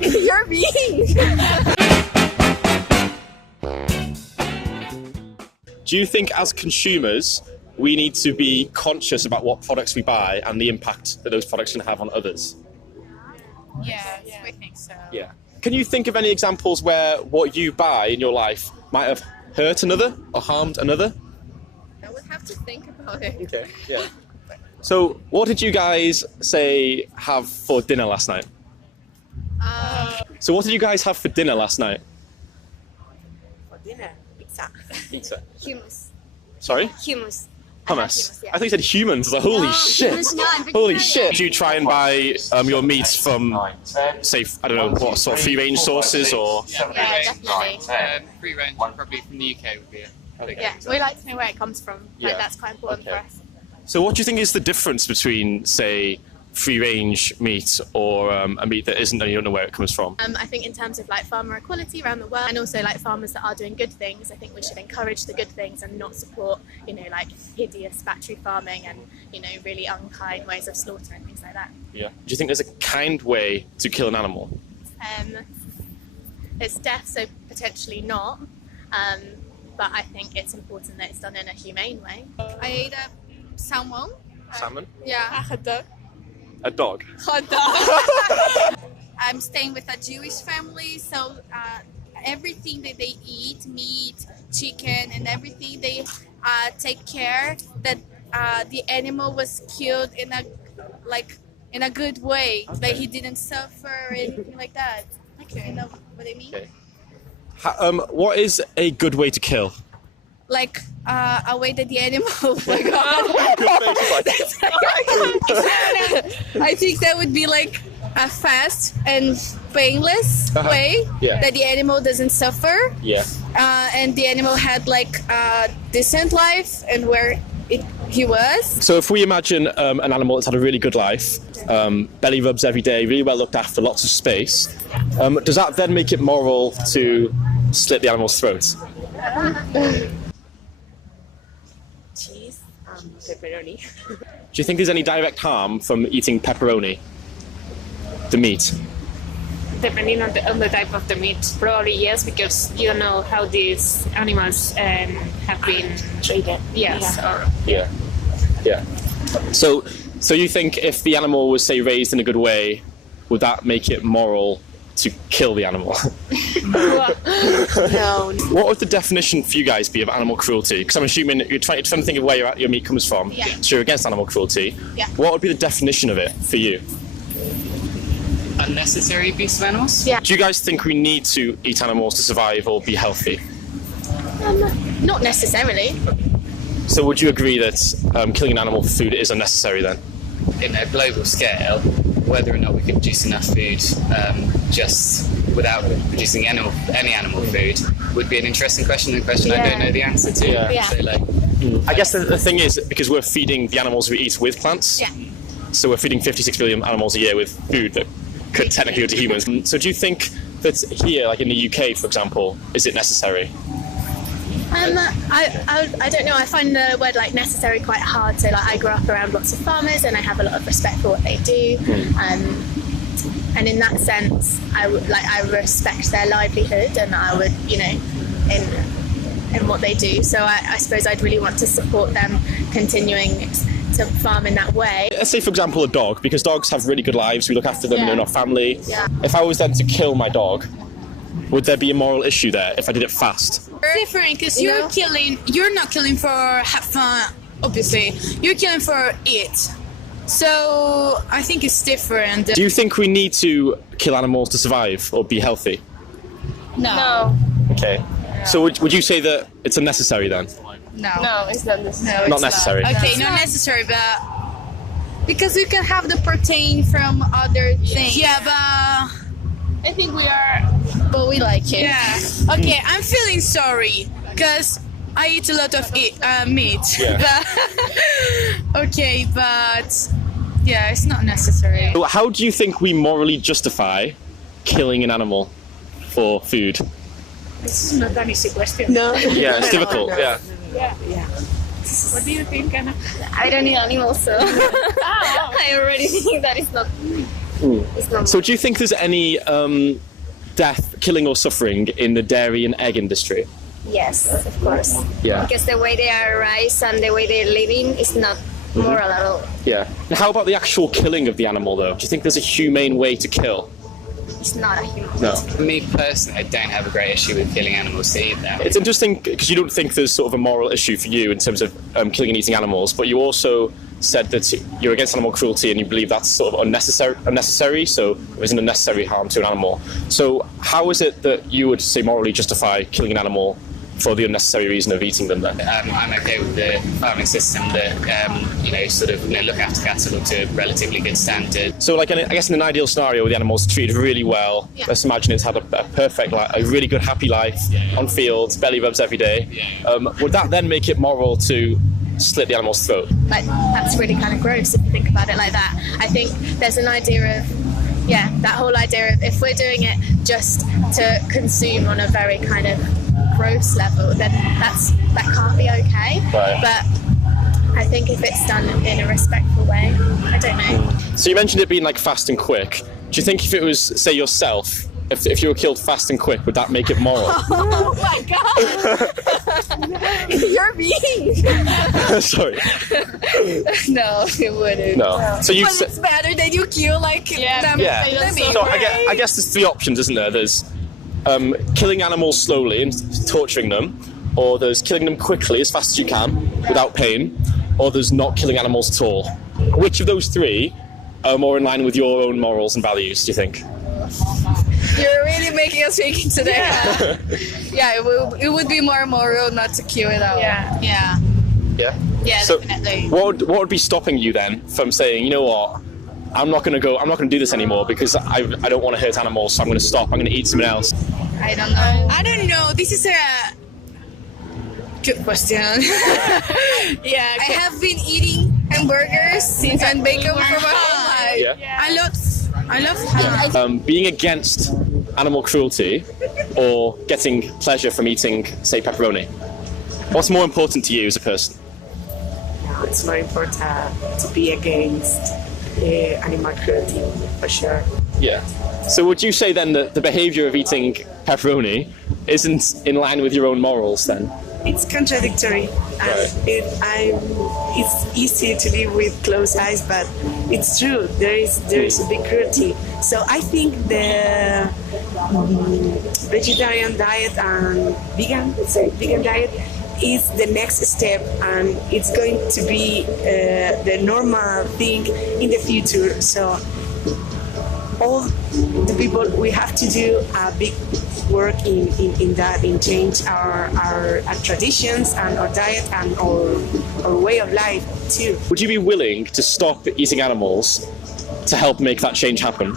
You're mean. Do you think as consumers we need to be conscious about what products we buy and the impact that those products can have on others? Yes, we think so. Yeah. Can you think of any examples where what you buy in your life might have hurt another or harmed another? I would have to think about it. Okay, yeah. So, what did you guys have for dinner last night? So, what did you guys have for dinner last night? For dinner, pizza. Pizza. Hummus. Sorry? Hummus. Hummus. Yeah. I thought you said humans. Like, holy shit! hummus, no, I'm Holy vegetarian. shit! Do you try and buy your meat from, say, I don't know, what sort of free-range sources or? Yeah, definitely. Free range, probably from the UK would be a big Yeah, we like to know where it comes from. Like, Yeah. that's quite important for Okay. us. So, what do you think is the difference between, say, free-range meat or a meat that isn't, and you don't know where it comes from? I think in terms of like farmer equality around the world, and also like farmers that are doing good things, I think we should encourage the good things and not support, like hideous factory farming and, really unkind ways of slaughter and things like that. Yeah. Do you think there's a kind way to kill an animal? It's death, so potentially not. But I think it's important that it's done in a humane way. I ate a salmon. Salmon? Yeah. A dog? I'm staying with a Jewish family, so everything that they eat, meat, chicken, and everything, they take care that the animal was killed in a good way, like he didn't suffer or anything like that. Okay. You know what I mean? Okay. What is a good way to kill? Like a way that the animal. Oh my god! I think that would be like a fast and painless way that the animal doesn't suffer. Yeah. And the animal had like a decent life and where he was. So if we imagine an animal that's had a really good life, belly rubs every day, really well looked after, lots of space, does that then make it moral to slit the animal's throat? Cheese. Pepperoni. Do you think there's any direct harm from eating pepperoni, the meat? Depending on the type of the meat, probably yes, because you don't know how these animals have been Treated. yes, or Yeah. Yeah. So you think if the animal was, say, raised in a good way, would that make it moral to kill the animal? No. What would the definition for you guys be of animal cruelty? Because I'm assuming you're trying to think of where your meat comes from. Yeah. So you're against animal cruelty. Yeah. What would be the definition of it for you? unnecessary abuse of animals. Yeah. Do you guys think we need to eat animals to survive or be healthy? Not necessarily. So would you agree that killing an animal for food is unnecessary then? In a global scale, whether or not we could produce enough food just without producing any animal food would be an interesting question, and a question I don't know the answer to. Yeah. So, like, I guess the thing is, because we're feeding the animals we eat with plants, Yeah. so we're feeding 56 billion animals a year with food that could technically go to humans. So do you think that here, like in the UK, for example, is it necessary? I don't know. I find the word like necessary quite hard. So like I grew up around lots of farmers, and I have a lot of respect for what they do. And in that sense, I respect their livelihood, and I would, in what they do. So I suppose I'd really want to support them continuing to farm in that way. Let's say, for example, a dog, because dogs have really good lives. We look after them in our family. Yeah. If I was then to kill my dog, would there be a moral issue there if I did it fast? Different, because you're not killing for have fun, obviously. You're killing for it. So I think it's different. Do you think we need to kill animals to survive or be healthy? No. Okay. So would you say that it's unnecessary then? No, it's not necessary. Not necessary. Okay, not necessary, but because we can have the protein from other things. Yeah, but I think but we like it. Yeah. Okay, I'm feeling sorry because I eat a lot of meat. Yeah. But okay, but yeah, it's not necessary. So how do you think we morally justify killing an animal for food? This is not an easy question. No. Yeah, it's difficult. Yeah. What do you think, Anna? I don't eat animals, so I already think that it's not It's normal. So do you think there's any death, killing or suffering in the dairy and egg industry? Yes, of course. Yeah. Because the way they are raised and the way they're living is not moral at all. Yeah. And how about the actual killing of the animal, though? Do you think there's a humane way to kill? It's not a human. No. Me personally, I don't have a great issue with killing animals either. It's interesting because you don't think there's sort of a moral issue for you in terms of killing and eating animals, but you also said that you're against animal cruelty and you believe that's sort of unnecessary, so there isn't unnecessary harm to an animal. So how is it that you would say morally justify killing an animal for the unnecessary reason of eating them then? I'm okay with the farming system that, look after cattle to a relatively good standard. So I guess in an ideal scenario where the animals are treated really well, let's imagine it's had a perfect, a really good happy life on fields, belly rubs every day, would that then make it moral to slit the animal's throat? Like, that's really kind of gross if you think about it like that. I think there's an idea of, that whole idea of if we're doing it just to consume on a very kind of gross level, then that can't be okay. Right. But I think if it's done in a respectful way, I don't know. So you mentioned it being like fast and quick. Do you think if it was, say, yourself, if you were killed fast and quick, would that make it moral? Oh my god! You're mean! Sorry. No, it wouldn't. No. So you But it's better than you kill like them. Yeah. So I guess there's three options, isn't there? There's killing animals slowly and torturing them, or there's killing them quickly as fast as you can without pain, or there's not killing animals at all. Which of those three are more in line with your own morals and values, do you think? You're really making us thinking today. Yeah, it would be more moral not to kill it out. Yeah. Yeah. So, definitely. What would be stopping you then from saying, you know what, I'm not going to do this anymore because I don't want to hurt animals, so I'm going to stop. I'm going to eat something else. I don't know. This is a good question. I have been eating hamburgers and bacon for my whole life. Yeah. I love Being against animal cruelty or getting pleasure from eating, say, pepperoni. What's more important to you as a person? It's more important to be against animal cruelty, for sure. Yeah. So would you say then that the behaviour of eating pepperoni isn't in line with your own morals then? It's contradictory. It's easy to live with closed eyes, but it's true. There is a big cruelty. So I think the vegetarian diet and vegan diet is the next step, and it's going to be the normal thing in the future. So all the people, we have to do a big work in that, in change our traditions and our diet and our way of life too. Would you be willing to stop eating animals to help make that change happen?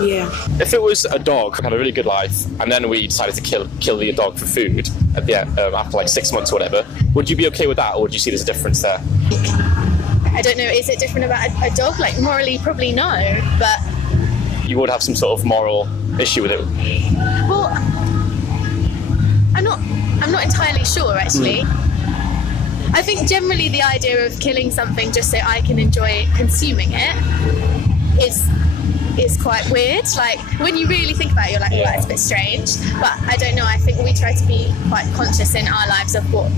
Yeah. If it was a dog who had a really good life and then we decided to kill the dog for food at the after like 6 months or whatever, would you be okay with that, or would you see there's a difference there? I don't know, is it different about a dog? Like, morally, probably no, but... You would have some sort of moral issue with it? Well, I'm not entirely sure, actually. I think generally the idea of killing something just so I can enjoy consuming it is quite weird. Like, when you really think about it, you're like, well, that's a bit strange. But I don't know, I think we try to be quite conscious in our lives of what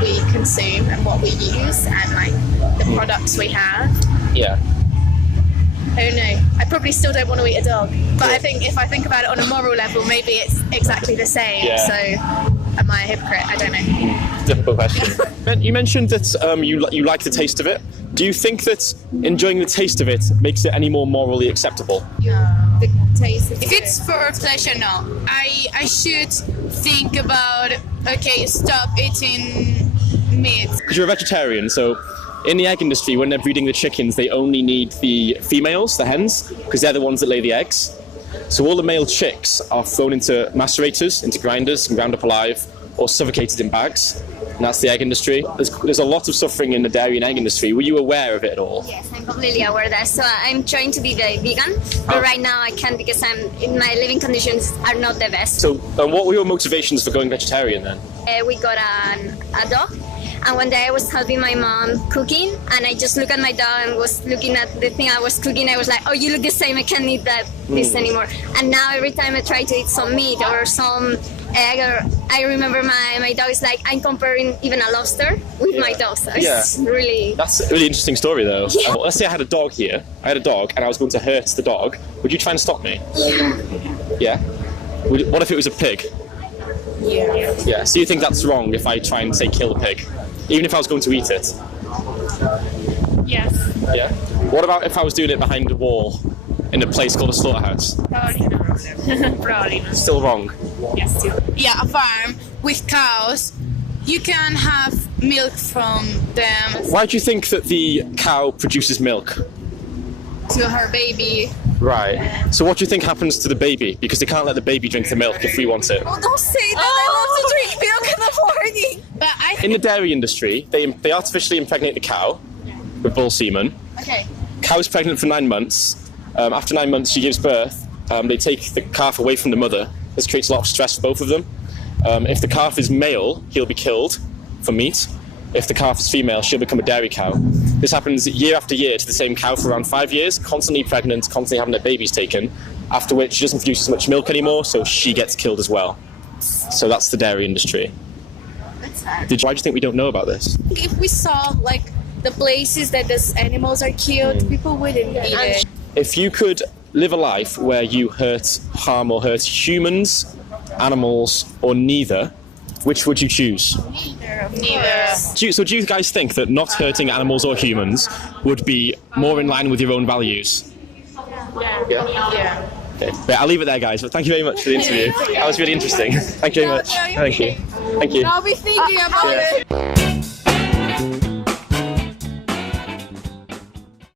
we consume and what we use and, like, the products we have. Yeah. I don't know. I probably still don't want to eat a dog. But I think if I think about it on a moral level, maybe it's exactly the same. Yeah. So, am I a hypocrite? I don't know. Difficult question. You mentioned that you like the taste of it. Do you think that enjoying the taste of it makes it any more morally acceptable? the taste. If it's for pleasure, no. I should think about, okay, stop eating meat. Because you're a vegetarian, so in the egg industry, when they're breeding the chickens, they only need the females, the hens, because they're the ones that lay the eggs. So all the male chicks are thrown into macerators, into grinders, and ground up alive, or suffocated in bags. And that's the egg industry. There's a lot of suffering in the dairy and egg industry. Were you aware of it at all? Yes, I'm completely aware of that. So I'm trying to be very vegan, but right now I can't because my living conditions are not the best. So what were your motivations for going vegetarian then? We got a dog, And one day I was helping my mom cooking, and I just looked at my dog and was looking at the thing I was cooking. I was like, oh, you look the same, I can't eat this anymore. And now every time I try to eat some meat or some egg, or I remember my dog is like, I'm comparing even a lobster with my dog. So it's really... That's a really interesting story, though. Let's say I had a dog here. I had a dog, and I was going to hurt the dog. Would you try and stop me? Yeah? What if it was a pig? Yeah. So you think that's wrong if I try and, say, kill a pig? Even if I was going to eat it? Yes. Yeah? What about if I was doing it behind a wall in a place called a slaughterhouse? Probably not. Probably not. Still wrong? Yes, still. Yeah, a farm with cows. You can have milk from them Why do you think that the cow produces milk? to her baby. Right. So what do you think happens to the baby? Because they can't let the baby drink the milk if we want it. Oh, don't say that. I love to drink milk in the morning. But I In the dairy industry, they artificially impregnate the cow with bull semen. okay. Cow's pregnant for 9 months. After 9 months, she gives birth. They take the calf away from the mother. This creates a lot of stress for both of them. If the calf is male, he'll be killed for meat. If the calf is female, she'll become a dairy cow. This happens year after year to the same cow for around 5 years, constantly pregnant, constantly having their babies taken, after which she doesn't produce as much milk anymore, so she gets killed as well. So that's the dairy industry. That's sad. Why do you think we don't know about this? If we saw like the places that these animals are killed, people wouldn't eat it. If you could live a life where you harm or hurt humans, animals, or neither, which would you choose? Neither. So do you guys think that not hurting animals or humans would be more in line with your own values? Yeah. Okay. I'll leave it there, guys, but thank you very much for the interview. That was really interesting. Thank you very much. Thank you. Thank you. I'll be thinking about it.